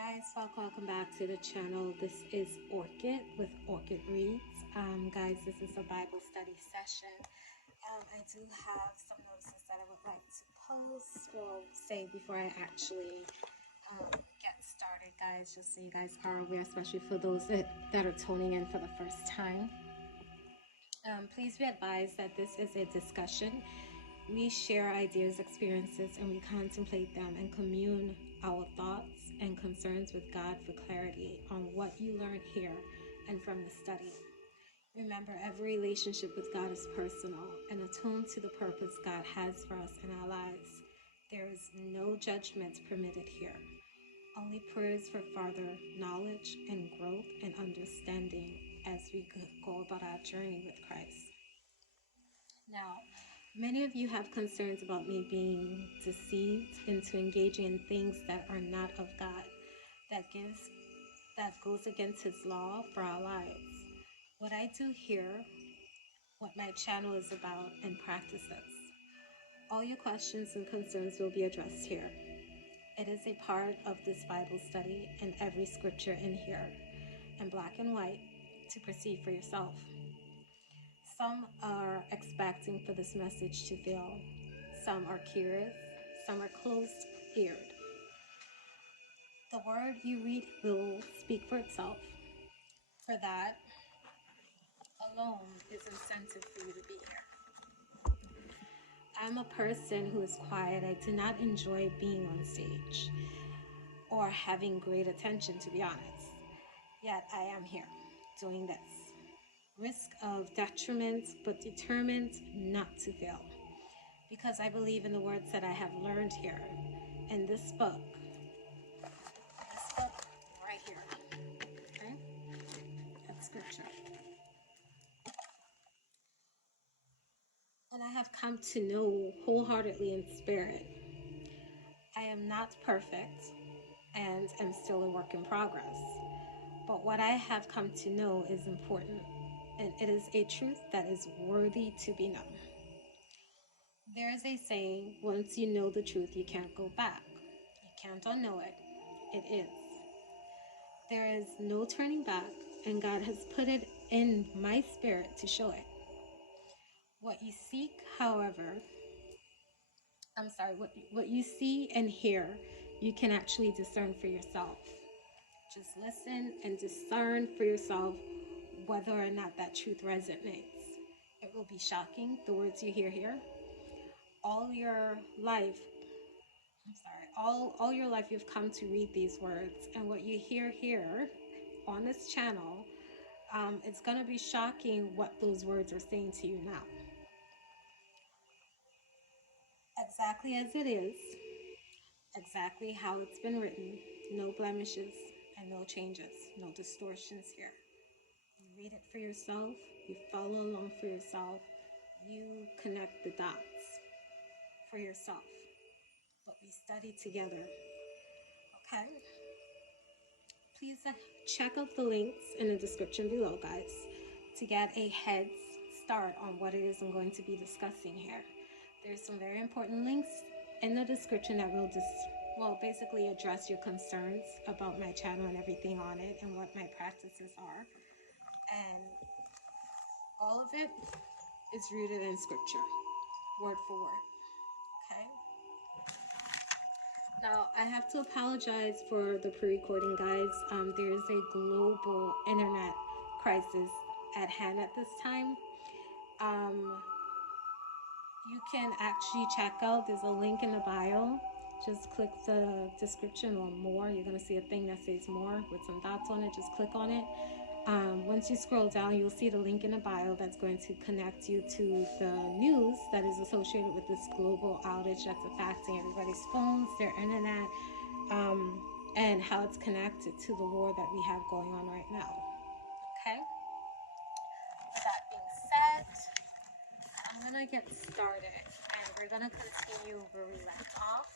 Guys, welcome back to the channel. This is Orchid with Orchid Reads. Guys, this is a Bible study session. I do have some notices that I would like to post or say before I actually get started, guys, just so you guys are aware, especially for those that are tuning in for the first time. Please be advised that this is a discussion. We share ideas, experiences, and we contemplate them and commune our thoughts and concerns with God for clarity on what you learn here and from the study. Remember, every relationship with God is personal and attuned to the purpose God has for us in our lives. There is no judgment permitted here, only prayers for further knowledge and growth and understanding as we go about our journey with Christ. Now, many of you have concerns about me being deceived into engaging in things that are not of God, that goes against His law for our lives. What I do here, what my channel is about, and practices. All your questions and concerns will be addressed here. It is a part of this Bible study and every scripture in here, in black and white, to perceive for yourself. Some are expecting for this message to fail. Some are curious. Some are closed-eared. The word you read will speak for itself. For that alone is incentive for you to be here. I'm a person who is quiet. I do not enjoy being on stage or having great attention, to be honest. Yet I am here doing this. Risk of detriment, but determined not to fail. Because I believe in the words that I have learned here in this book right here, okay? That's scripture. And I have come to know wholeheartedly in spirit. I am not perfect and am still a work in progress. But what I have come to know is important, and it is a truth that is worthy to be known. There is a saying, once you know the truth, you can't go back. You can't unknow it. It is. There is no turning back, and God has put it in my spirit to show it. What you seek, however, what you see and hear, you can actually discern for yourself. Just listen and discern for yourself whether or not that truth resonates. It will be shocking, the words you hear here. All your life you've come to read these words, and what you hear here on this channel, it's going to be shocking what those words are saying to you now. Exactly as it is, exactly how it's been written, no blemishes and no changes, no distortions here. You read it for yourself, you follow along for yourself, you connect the dots for yourself. But we study together, okay? Please check out the links in the description below, guys, to get a head start on what it is I'm going to be discussing here. There's some very important links in the description that will basically address your concerns about my channel and everything on it and what my practices are. And all of it is rooted in scripture, word for word, okay? Now, I have to apologize for the pre-recording, guys. There is a global internet crisis at hand at this time. You can actually check out, there's a link in the bio. Just click the description or more. You're going to see a thing that says more with some dots on it. Just click on it. Once you scroll down, you'll see the link in the bio that's going to connect you to the news that is associated with this global outage that's affecting everybody's phones, their internet, and how it's connected to the war that we have going on right now. Okay? With that being said, I'm going to get started, and we're going to continue where we left off.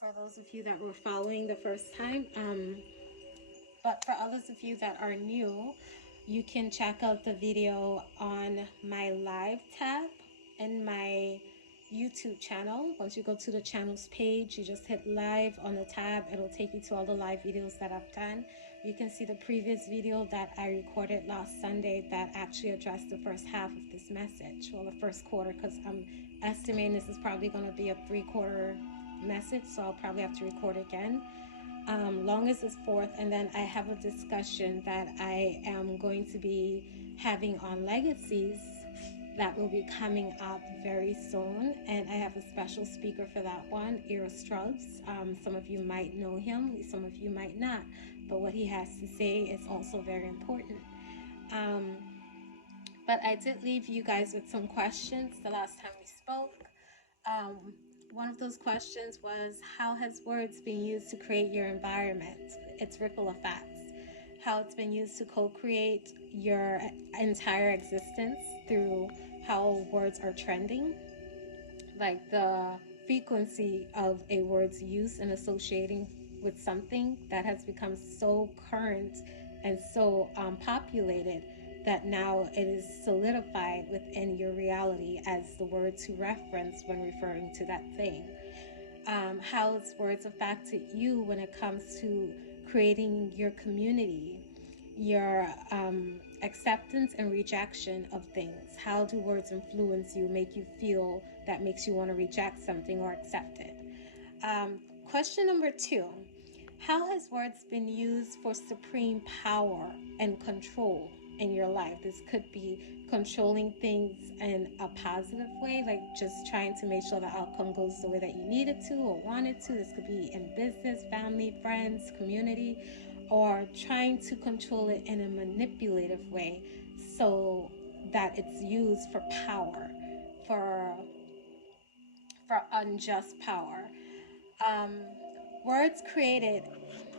For those of you that were following the first time, but for others of you that are new, you can check out the video on my live tab in my YouTube channel. Once you go to the channel's page, you just hit live on the tab. It'll take you to all the live videos that I've done. You can see the previous video that I recorded last Sunday that actually addressed the first half of this message, well, the first quarter, because I'm estimating this is probably going to be a 3/4 message, so I'll probably have to record again. Longest is fourth, and then I have a discussion that I am going to be having on legacies that will be coming up very soon, and I have a special speaker for that one, 𝔂𝔂. Some of you might know him, some of you might not, but what he has to say is also very important. But I did leave you guys with some questions the last time we spoke. One of those questions was, how has words been used to create your environment, its ripple effects? How it's been used to co-create your entire existence through how words are trending, like the frequency of a word's use and associating with something that has become so current and so populated that now it is solidified within your reality as the word to reference when referring to that thing. How its words affected you when it comes to creating your community, your acceptance and rejection of things. How do words influence you, make you feel that makes you want to reject something or accept it? Question number 2. How has words been used for supreme power and control in your life? This could be controlling things in a positive way, like just trying to make sure the outcome goes the way that you need it to or want it to. This could be in business, family, friends, community, or trying to control it in a manipulative way so that it's used for power, for unjust power. Words created,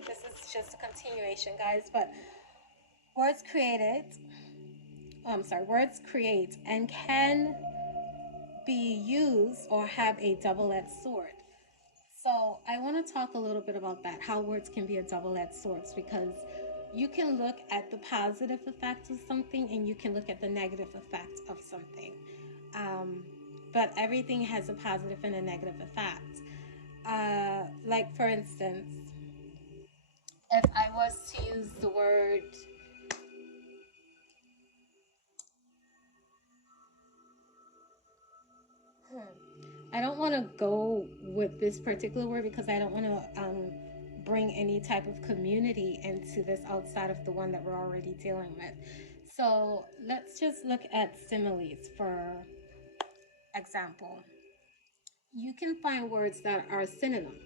this is just a continuation, guys, but words create and can be used or have a double-edged sword. So I want to talk a little bit about that, how words can be a double-edged sword, because you can look at the positive effect of something and you can look at the negative effect of something. But everything has a positive and a negative effect. Like for instance, if I was to use the word I don't want to go with this particular word because I don't want to bring any type of community into this outside of the one that we're already dealing with. So let's just look at similes for example. You can find words that are synonyms.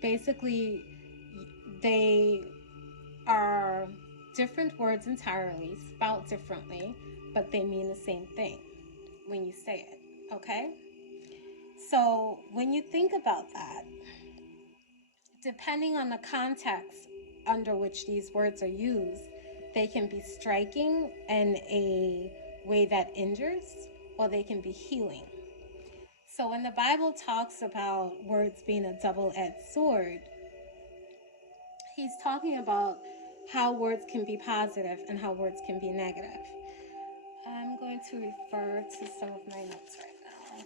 Basically, they are different words entirely, spelled differently, but they mean the same thing when you say it, okay? So when you think about that, depending on the context under which these words are used, they can be striking in a way that injures, or they can be healing. So when the Bible talks about words being a double-edged sword, he's talking about how words can be positive and how words can be negative. I'm going to refer to some of my notes right now.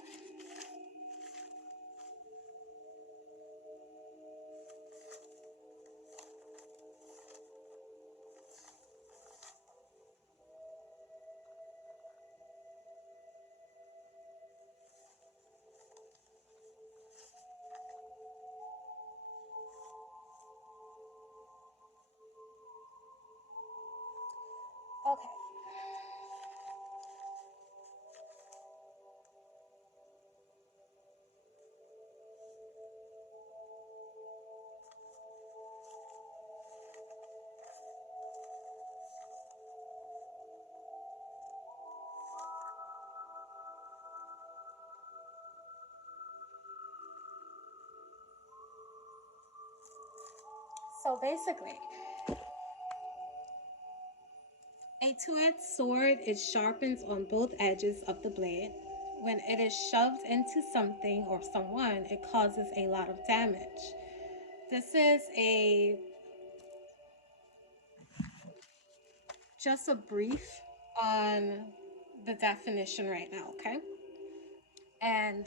Okay. So basically, a two-edged sword, it sharpens on both edges of the blade. When it is shoved into something or someone, it causes a lot of damage. This is just a brief on the definition right now, okay? And